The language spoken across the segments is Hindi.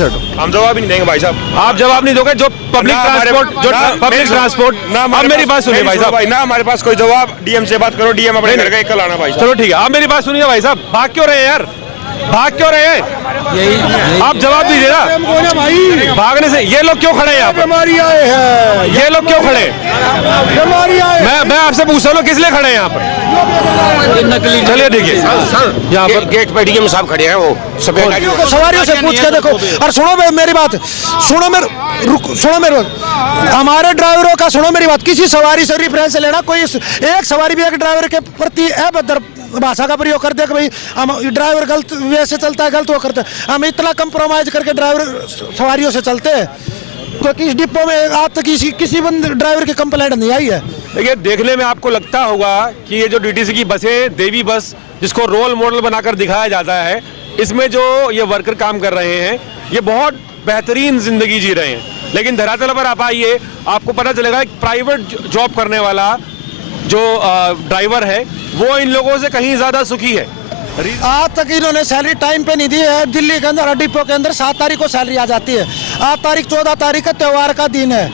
से हटो। हम जवाब ही नहीं देंगे भाई साहब। आप जवाब नहीं दोगे? जो पब्लिक ट्रांसपोर्ट आप मेरी बात सुनिए भाई साहब। ना हमारे पास कोई जवाब, डीएम से बात करो, डीएम अपने घर का कल आना भाई साहब। चलो ठीक है, आप मेरी बात सुनिए भाई साहब। भाग क्यों रहे हैं यार, भाग क्यों रहे हैं? आप जवाब दीजिए ना भाई। भागने से ये लोग क्यों खड़े हैं यहाँ पर? आए हैं, ये लोग क्यों खड़े हैं? मैं आपसे पूछ रहा हूँ किस लिए खड़े हैं यहाँ पर? चलिए देखिए यहाँ पर गेट पे डीएम साहब खड़े हैं, वो सवारियों से पूछ के देखो। और सुनो मेरी बात, सुनो मेरे हमारे ड्राइवरों का सुनो मेरी बात। किसी सवारी से रेफरेंस लेना, कोई एक सवारी भी एक ड्राइवर के प्रति अभद्र भाषा का प्रयोग कर दे कि भाई हम ड्राइवर गलत वे से चलता है, गलत वो करते हैं, हम इतना कंप्रोमाइज करके ड्राइवर सवारियों से चलते हैं, तो किस डिपो में आज तक किसी ड्राइवर की कंप्लेंट नहीं आई है। देखिए, देखने में आपको लगता होगा कि ये जो डीटीसी की बसें, देवी बस जिसको रोल मॉडल बनाकर दिखाया जाता है, इसमें जो ये वर्कर काम कर रहे हैं ये बहुत बेहतरीन जिंदगी जी रहे हैं, लेकिन धरातल पर आप आइए, आपको पता चलेगा एक प्राइवेट जॉब करने वाला जो ड्राइवर है वो इन लोगों से कहीं ज्यादा सुखी है। आज तक इन्होंने सैलरी टाइम पे नहीं दी है। दिल्ली के अंदर डिपो के अंदर 7 तारीख को सैलरी आ जाती है। आज तारीख 14 तारीख का त्योहार का दिन है।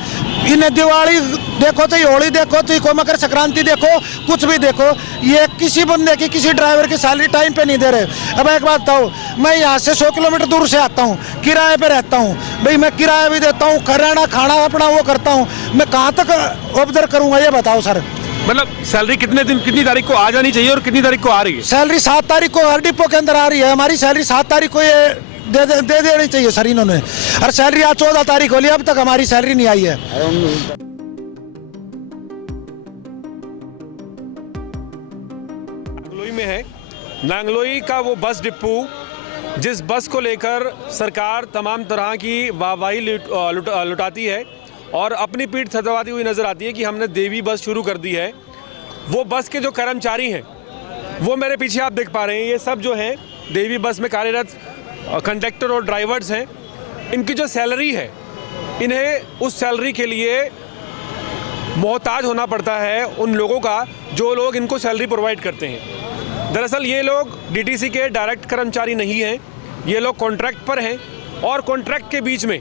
इन्हें दिवाली देखो तो होली देखो तो कोई मकर संक्रांति देखो, कुछ भी देखो, ये किसी बंदे की किसी ड्राइवर की सैलरी टाइम पे नहीं दे रहे। अब एक बात बताओ, मैं यहाँ से 100 किलोमीटर दूर से आता हूँ, किराए पे रहता हूँ भाई, मैं किराया भी देता हूँ, रहना खाना अपना वो करता हूँ, मैं कहाँ तक ऑब्जर्व करूँगा ये बताओ सर। मतलब सैलरी कितनी तारीख को आ जानी चाहिए और कितनी तारीख को आ रही है? सैलरी 7 तारीख को हर डिपो के अंदर आ रही है। हमारी सैलरी 7 तारीख को ये दे देनी चाहिए सर इन्होंने। और सैलरी आज 14 तारीख हो ली, अब तक हमारी सैलरी नहीं आई है। नांगलोई में है, नांगलोई का वो बस डिपो जिस बस को लेकर सरकार तमाम तरह की वाहवाही लुटाती है और अपनी पीठ थपथपाती हुई नजर आती है कि हमने देवी बस शुरू कर दी है। वो बस के जो कर्मचारी हैं वो मेरे पीछे आप देख पा रहे हैं, ये सब जो हैं देवी बस में कार्यरत कंडक्टर और ड्राइवर्स हैं। इनकी जो सैलरी है, इन्हें उस सैलरी के लिए मोहताज होना पड़ता है उन लोगों का जो लोग इनको सैलरी प्रोवाइड करते हैं। दरअसल ये लोग डीटीसी के डायरेक्ट कर्मचारी नहीं हैं, ये लोग कॉन्ट्रैक्ट पर हैं और कॉन्ट्रैक्ट के बीच में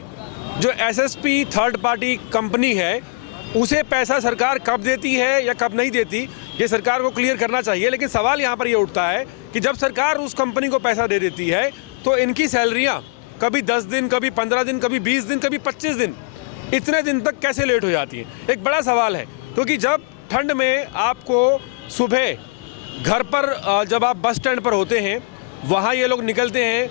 जो एसएसपी थर्ड पार्टी कंपनी है उसे पैसा सरकार कब देती है या कब नहीं देती, ये सरकार को क्लियर करना चाहिए। लेकिन सवाल यहाँ पर ये उठता है कि जब सरकार उस कंपनी को पैसा दे देती है तो इनकी सैलरियाँ कभी 10 दिन, कभी 15 दिन, कभी 20 दिन, कभी 25 दिन, इतने दिन तक कैसे लेट हो जाती है? एक बड़ा सवाल है, क्योंकि जब ठंड में आपको सुबह घर पर जब आप बस स्टैंड पर होते हैं वहाँ ये लोग निकलते हैं,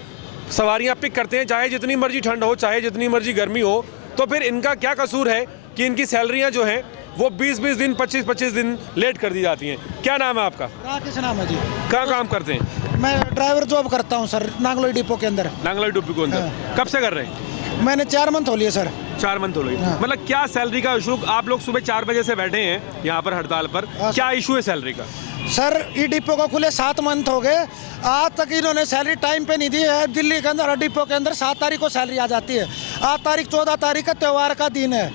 सवारियाँ पिक करते हैं, चाहे जितनी मर्जी ठंड हो, चाहे जितनी मर्जी गर्मी हो, तो फिर इनका क्या कसूर है कि इनकी सैलरियाँ जो हैं वो 20-20 दिन, 25-25 दिन लेट कर दी जाती हैं। क्या नाम है आपका? किस नाम है जी? कहाँ काम करते हैं? मैं ड्राइवर जॉब करता हूँ सर, नांगलोई डिपो के अंदर। नांगलोई डिपो के अंदर? हाँ। कब से कर रहे हैं? मैंने 4 मंथ हो लिए सर। 4 मंथ हो गए। हाँ। मतलब क्या सैलरी का इशू? आप लोग सुबह 4 बजे से बैठे हैं यहाँ पर हड़ताल पर, क्या इशू है सैलरी का? सर ई डिपो को खुले 7 मंथ हो गए, आज तक इन्होंने सैलरी टाइम पे नहीं दी है। दिल्ली के अंदर डिपो के अंदर 7 तारीख को सैलरी आ जाती है। आज तारीख 14 तारीख का त्योहार का दिन है।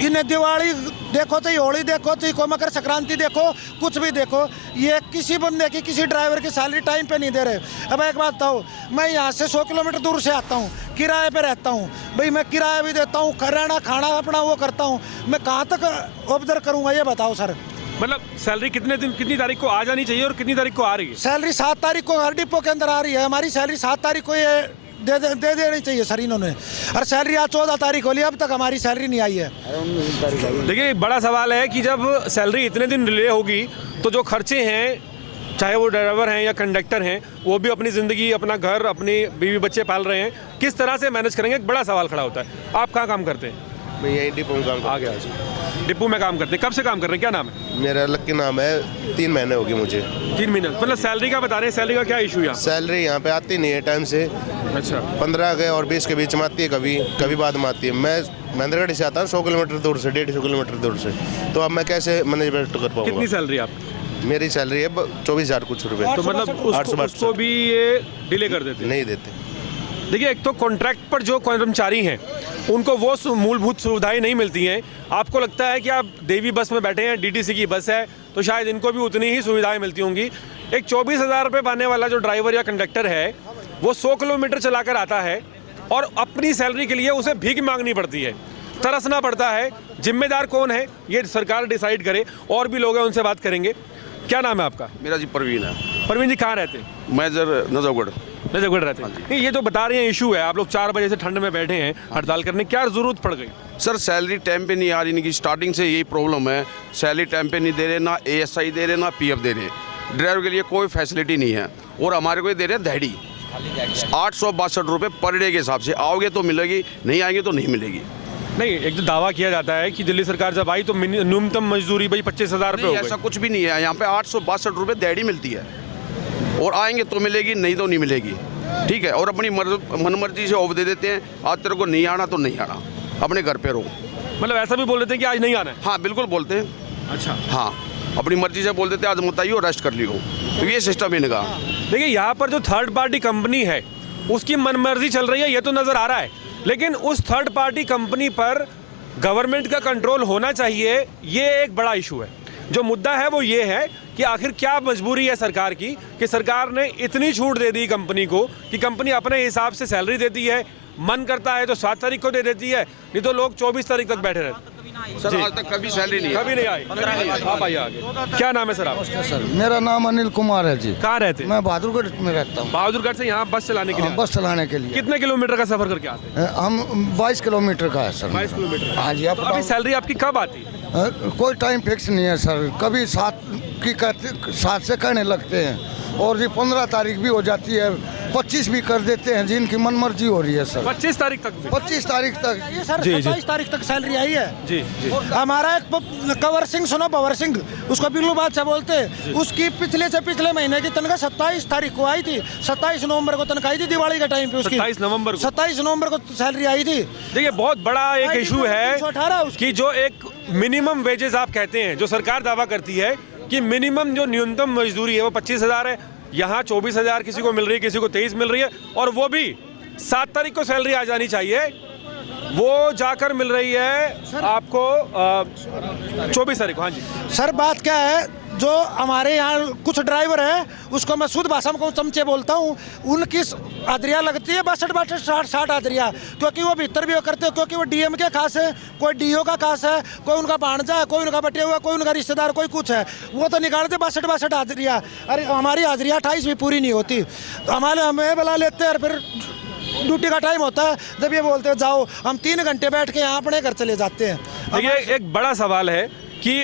इन्हें दिवाली देखो तो होली देखो तो कोई मकर संक्रांति देखो, कुछ भी देखो, ये किसी बंदे की किसी ड्राइवर की सैलरी टाइम पे नहीं दे रहे। अब एक बात बताओ, मैं यहाँ से 100 किलोमीटर दूर से आता हूँ, किराए पे रहता हूँ भाई, मैं किराया भी देता हूँ, रहना खाना अपना वो करता हूँ, मैं कहाँ तक ऑब्जर्व करूँगा ये बताओ सर। मतलब सैलरी कितनी तारीख को आ जानी चाहिए और कितनी तारीख को आ रही है? सैलरी 7 तारीख को हर डिपो के अंदर आ रही है। हमारी सैलरी 7 तारीख को ये दे देनी चाहिए सर इन्होंने। और सैलरी आज 14 तारीख हो ली, अब तक हमारी सैलरी नहीं आई है। देखिए, बड़ा सवाल है कि जब सैलरी इतने दिन डिले होगी तो जो खर्चे हैं, चाहे वो ड्राइवर हैं या कंडक्टर हैं, वो भी अपनी ज़िंदगी, अपना घर, अपनी बीवी बच्चे पाल रहे हैं, किस तरह से मैनेज करेंगे? एक बड़ा सवाल खड़ा होता है। आप कहाँ काम करते हैं? मैं यही डिपो में काम आ गया जी, डिपो में काम करते हैं। कब से काम कर रहे हैं? क्या नाम है? मेरा लक्की नाम है। 3 महीने हो गए मुझे। 3 महीने। मतलब सैलरी का बता रहे हैं, सैलरी का क्या इशू है? सैलरी यहाँ पे आती नहीं है टाइम से। अच्छा। 15 के और 20 के बीच में आती है, कभी बाद में आती है। मैं महेंद्रगढ़ से आता हूँ 100 किलोमीटर दूर से, 150 किलोमीटर दूर से, तो अब मैं कैसे मैनेजमेंट कर पाऊँगा? कितनी सैलरी आप? मेरी सैलरी है 24,000 कुछ रुपए। तो मतलब उसको भी ये डिले कर देते? नहीं देते। देखिए, एक तो कॉन्ट्रैक्ट पर जो कर्मचारी हैं उनको वो मूलभूत सुविधाएं नहीं मिलती हैं। आपको लगता है कि आप देवी बस में बैठे हैं, डीटीसी की बस है, तो शायद इनको भी उतनी ही सुविधाएं मिलती होंगी। एक 24,000 रुपये पाने वाला जो ड्राइवर या कंडक्टर है वो 100 किलोमीटर चलाकर आता है और अपनी सैलरी के लिए उसे भीख मांगनी पड़ती है, तरसना पड़ता है। जिम्मेदार कौन है ये सरकार डिसाइड करे। और भी लोग हैं, उनसे बात करेंगे। क्या नाम है आपका? मेरा जी परवीन है। परवीन जी कहाँ रहते हैं? मैं इधर नजफगढ़। नजफगढ़ रहते हैं। नहीं, ये जो बता रहे हैं इशू है, आप लोग 4 बजे से ठंड में बैठे हैं हड़ताल करने, क्या जरूरत पड़ गई? सर सैलरी टाइम पे नहीं आ रही, इनकी स्टार्टिंग से यही प्रॉब्लम है। सैलरी टाइम पे नहीं दे रहे, ना ASI दे रहे, ना PF दे रहे। ड्राइवर के लिए कोई फैसिलिटी नहीं है और हमारे को ये दे रहे हैं दहड़ी 862 रुपये पर डे के हिसाब से। आओगे तो मिलेगी, नहीं आएंगे तो नहीं मिलेगी। नहीं, एक तो दावा किया जाता है कि दिल्ली सरकार जब आई तो न्यूनतम मजदूरी भाई 25,000 रुपये नहीं, हो ऐसा गई। कुछ भी नहीं है। यहाँ पे 862 रुपये दहड़ी मिलती है और आएंगे तो मिलेगी, नहीं तो नहीं मिलेगी। ठीक है, और अपनी मनमर्जी से ऑफ दे देते हैं। आज तेरे को नहीं आना तो नहीं आना, अपने घर पे रहो। मतलब ऐसा भी बोल देते हैं कि आज नहीं आना है? हाँ बिल्कुल बोलते हैं। अच्छा। हाँ, अपनी मर्जी से बोल देते हैं आज मत आइयो, रेस्ट कर लियो। तो ये सिस्टम इनका। देखिए, यहाँ पर जो थर्ड पार्टी कंपनी है उसकी मनमर्जी चल रही है, ये तो नज़र आ रहा है। लेकिन उस थर्ड पार्टी कंपनी पर गवर्नमेंट का कंट्रोल होना चाहिए, ये एक बड़ा इशू है। जो मुद्दा है वो ये है कि आखिर क्या मजबूरी है सरकार की कि सरकार ने इतनी छूट दे दी कंपनी को कि कंपनी अपने हिसाब से सैलरी देती है, मन करता है तो 7 तारीख को दे देती है, नहीं तो लोग 24 तारीख तक बैठे रहते। सर आज तक कभी सैलरी नहीं कभी नहीं आई। आप आइए आगे। क्या नाम है सर आप? सर मेरा नाम अनिल कुमार है जी। कहाँ रहते हैं? मैं बहादुरगढ़ में रहता हूँ। बहादुरगढ़ से यहाँ बस चलाने के लिए? बस चलाने के लिए। कितने किलोमीटर का सफर करके आते हैं? हम 22 किलोमीटर का है सर। 22 किलोमीटर। हाँ जी। आप तो अभी सैलरी आपकी कब आती है? कोई टाइम फिक्स नहीं है सर। कभी 7 से कहने लगते हैं और जी 15 तारीख भी हो जाती है, 25 भी कर देते हैं, जिनकी मनमर्जी हो रही है सर। 25 तारीख तक? 25 तारीख तक। ये सर 27 तारीख तक सैलरी आई है। जी जी। हमारा एक कंवर सिंह, सुनो भंवर सिंह, उसको बिल्लू बादशाह बोलते हैं, उसकी पिछले से पिछले महीने की तनख्वाह 27 तारीख को आई थी। 27 नवंबर को तनख्वाह आई थी दिवाली के टाइम पे उसकी। 27 नवंबर को? 27 नवंबर को सैलरी आई थी। देखिए, बहुत बड़ा एक इशू है 318 कि जो एक मिनिमम वेजेस आप कहते हैं, जो सरकार दावा करती है कि मिनिमम जो न्यूनतम मजदूरी है वो 25,000 है, यहाँ 24,000 किसी को मिल रही है, किसी को 23 मिल रही है, और वो भी 7 तारीख को सैलरी आ जानी चाहिए। वो जाकर मिल रही है आपको 24 तारीख को। हाँ जी सर, बात क्या है, जो हमारे यहाँ कुछ ड्राइवर हैं, उसको मैं शुद्ध भाषा में कहूँ, चमचे बोलता हूँ, उनकी हाजिरिया लगती है 62-60 हाजिरिया, क्योंकि वो भीतर भी वो करते हैं, क्योंकि वो DM के खास है, कोई DO का खास है, कोई उनका भांजा है, कोई उनका बटे हुआ, कोई उनका रिश्तेदार, कोई कुछ है, वो तो निकालते 62 हाजिरिया। अरे हमारी हाजिरिया 28 भी पूरी नहीं होती, तो हमें बुला लेते हैं, फिर ड्यूटी का टाइम होता है, जब ये बोलते हैं जाओ, हम 3 घंटे बैठ के यहाँ अपने घर चले जाते हैं। देखिए, एक बड़ा सवाल है कि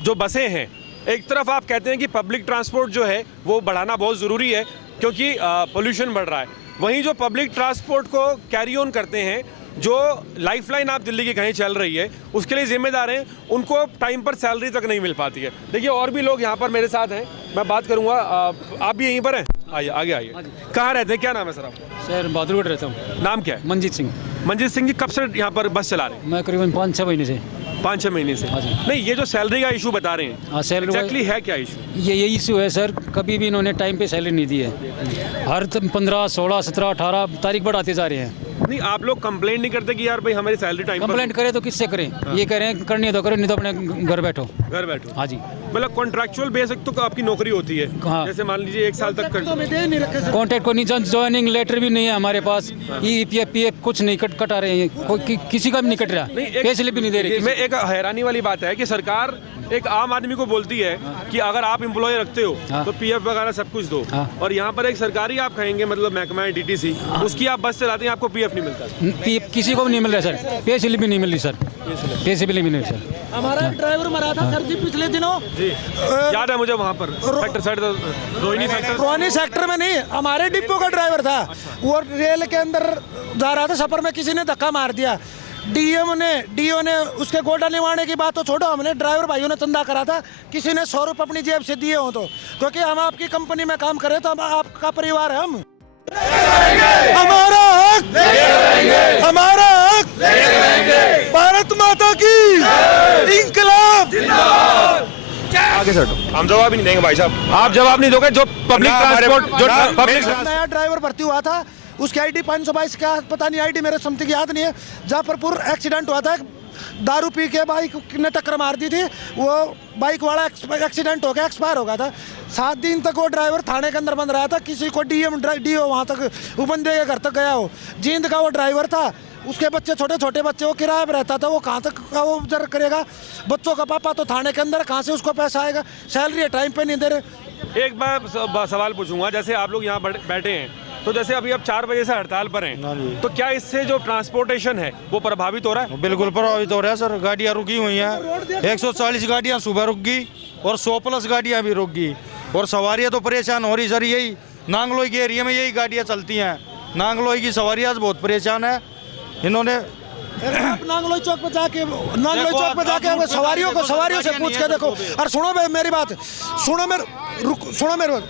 जो बसें हैं, एक तरफ आप कहते हैं कि पब्लिक ट्रांसपोर्ट जो है वो बढ़ाना बहुत ज़रूरी है क्योंकि पोल्यूशन बढ़ रहा है, वहीं जो पब्लिक ट्रांसपोर्ट को कैरी ऑन करते हैं, जो लाइफलाइन आप दिल्ली की कहीं चल रही है उसके लिए जिम्मेदार हैं, उनको टाइम पर सैलरी तक नहीं मिल पाती है। देखिए, और भी लोग यहाँ पर मेरे साथ हैं, मैं बात करूँगा। आप भी यहीं पर हैं? आइए, आगे आइए। कहाँ रहते हैं? क्या नाम है सर आपका? सर बहादुरगढ़ रहता हूँ। नाम क्या है? मंजीत सिंह। मंजीत सिंह जी, कब से यहाँ पर बस चला रहे हैं? मैं करीबन 5-6 महीने से। 5-6 महीने से? हाँ जी। नहीं, ये जो सैलरी का इशू बता रहे हैं, हाँ, सैलरी एक्जैक्टली है क्या इशू? ये इशू है सर, कभी भी इन्होंने टाइम पे सैलरी नहीं दी है। हर 15, 16, 17, 18 तारीख बढ़ाते जा रहे हैं। नहीं, आप लोग कंप्लेंट नहीं करते कि यार भाई हमारी सैलरी टाइम पर? कंप्लेंट करें तो किससे करें? ये कह रहे हैं करनी है तो करो, नहीं तो अपने घर बैठो। घर बैठो? हाँ जी। मतलब कॉन्ट्रैक्चुअल बेसिक तो आपकी नौकरी होती है? हाँ। जैसे मान लीजिए 1 साल तक तो में दे नहीं रखे सर। कॉन्ट्रैक्ट को नहीं, ज्वाइनिंग लेटर भी नहीं है हमारे पास, EPF PF कुछ नहीं कटा रहे हैं, किसी का भी नहीं कट रहा, पे स्लिप भी नहीं दे रहे। मैं एक हैरानी वाली बात है कि सरकार एक आम आदमी को बोलती है कि अगर आप एम्प्लॉय रखते हो तो PF वगैरह सब कुछ दो, और यहाँ पर एक सरकारी आप कहेंगे मतलब महकमा है DTC, उसकी आप बस चलाते हैं, आपको PF नहीं मिलता? किसी को भी नहीं मिल रहा सर, पे स्लिप भी नहीं मिल रही सर, पे स्लिप भी नहीं मिल रही सर। हमारा एक ड्राइवर मरा था सर जी पिछले दिनों। जी, याद है मुझे, वहाँ पर रोहिणी सेक्टर में नहीं, हमारे डिपो का ड्राइवर था, वो रेल के अंदर जा रहा था, सफर में किसी ने धक्का मार दिया। DO ने उसके गोडा निवारने की बात तो छोड़ो, हमने ड्राइवर भाइयों ने चंदा करा था, किसी ने 100 रुपये अपनी जेब से दिए हो तो, क्योंकि हम आपकी कंपनी में काम करें तो हम आपका परिवार है। हम हमारा हक, हमारा हक, भारत माता की इंकलाब। आगे सर, हम जवाब ही नहीं देंगे भाई साहब। आप जवाब नहीं दोगे? जो पब्लिक ट्रांसपोर्ट, जो पब्लिक नया ड्राइवर भर्ती हुआ था, उसकी ID 522 क्या पता नहीं, ID मेरे समथिंग याद नहीं है, जाफरपुर एक्सीडेंट हुआ था, दारू पी के बाइक ने टक्कर मार दी थी, वो बाइक वाला एक्सीडेंट हो गया, एक्सपायर हो गया था। 7 दिन तक वो ड्राइवर थाने के अंदर बंद रहा था। किसी को डीओ वहाँ तक वो बंदे के घर तक गया हो। जींद का वो ड्राइवर था, उसके बच्चे छोटे छोटे बच्चे, वो किराए पर रहता था, वो कहाँ तक का वो जर करेगा। बच्चों का पापा तो थाने के अंदर, कहाँ से उसको पैसा आएगा। सैलरी टाइम पे नहीं दे रहे। एक बार सवाल पूछूंगा, जैसे आप लोग यहाँ बैठे हैं, तो जैसे अभी आप 4 बजे से हड़ताल पर हैं, तो क्या इससे जो ट्रांसपोर्टेशन है वो प्रभावित हो रहा है? बिल्कुल प्रभावित हो रहा है सर। गाड़ियाँ रुकी हुई हैं, 140 गाड़ियाँ सुबह रुक गई और 100+ गाड़ियाँ भी रुक गई, और सवारियाँ तो परेशान हो रही सर। यही नांगलोई के एरिया में यही गाड़ियाँ चलती हैं। नांगलोई की सवारियाँ बहुत परेशान है। इन्होंने आप नांगलोई चौक पे जाके सवारियों से पूछ के देखो। और सुनो मेरी बात, सुनो मेरी बात,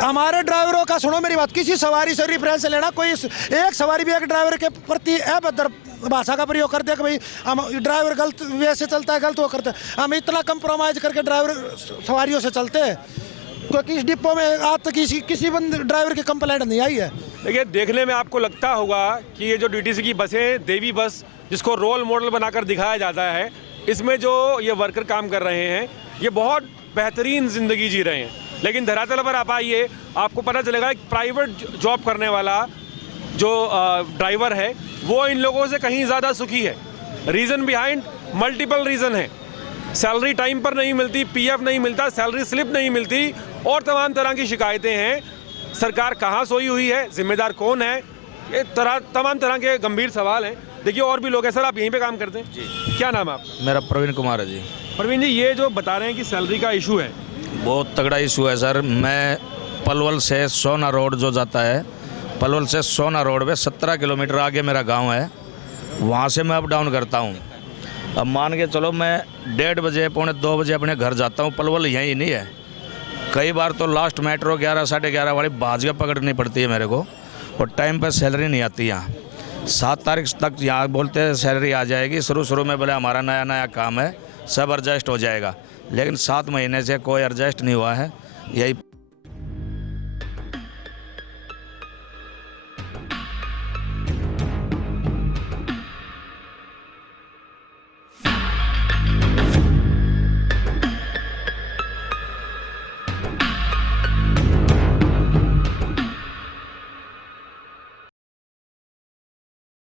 हमारे ड्राइवरों का सुनो मेरी बात, किसी सवारी से रिफरेंस लेना। कोई एक सवारी भी एक ड्राइवर के प्रति अभद्र भाषा का प्रयोग कर दे कि भाई हम ड्राइवर गलत वे से चलता है, गलत वो करता है। हम इतना कंप्रोमाइज करके ड्राइवर सवारियों से चलते हैं, क्योंकि इस डिपो में आज तक किसी ड्राइवर की कंप्लेंट नहीं आई है। देखिए, देखने में आपको लगता होगा कि ये जो डीटीसी की बसें, देवी बस, जिसको रोल मॉडल बनाकर दिखाया जाता है, इसमें जो ये वर्कर काम कर रहे हैं, ये बहुत बेहतरीन ज़िंदगी जी रहे हैं। लेकिन धरातल पर आप आइए, आपको पता चलेगा एक प्राइवेट जॉब करने वाला जो ड्राइवर है, वो इन लोगों से कहीं ज़्यादा सुखी है। रीज़न बिहाइंड मल्टीपल रीज़न है। सैलरी टाइम पर नहीं मिलती, पीएफ नहीं मिलता, सैलरी स्लिप नहीं मिलती, और तमाम तरह की शिकायतें हैं। सरकार कहाँ सोई हुई है, जिम्मेदार कौन है, ये तमाम तरह के गंभीर सवाल हैं। देखिए, और भी लोग हैं। सर, आप यहीं पे काम करते हैं जी? क्या नाम है आपका? मेरा प्रवीण कुमार है जी। प्रवीण जी, ये जो बता रहे हैं कि सैलरी का इशू है, बहुत तगड़ा इशू है सर। मैं पलवल से सोना रोड जो जाता है, पलवल से सोना रोड पे 17 किलोमीटर आगे मेरा गांव है, वहाँ से मैं अप डाउन करता हूँ। अब मान के चलो, मैं 1:30 बजे, 1:45 बजे अपने घर जाता हूँ। पलवल यहीं नहीं है। कई बार तो लास्ट मेट्रो 11, 11:30 वाली भाजिया पकड़नी पड़ती है मेरे को, और टाइम पर सैलरी नहीं आती यहाँ। 7 तारीख तक यहाँ बोलते हैं सैलरी आ जाएगी। शुरू में बोले हमारा नया काम है, सब एडजस्ट हो जाएगा, लेकिन 7 महीने से कोई एडजस्ट नहीं हुआ है। यही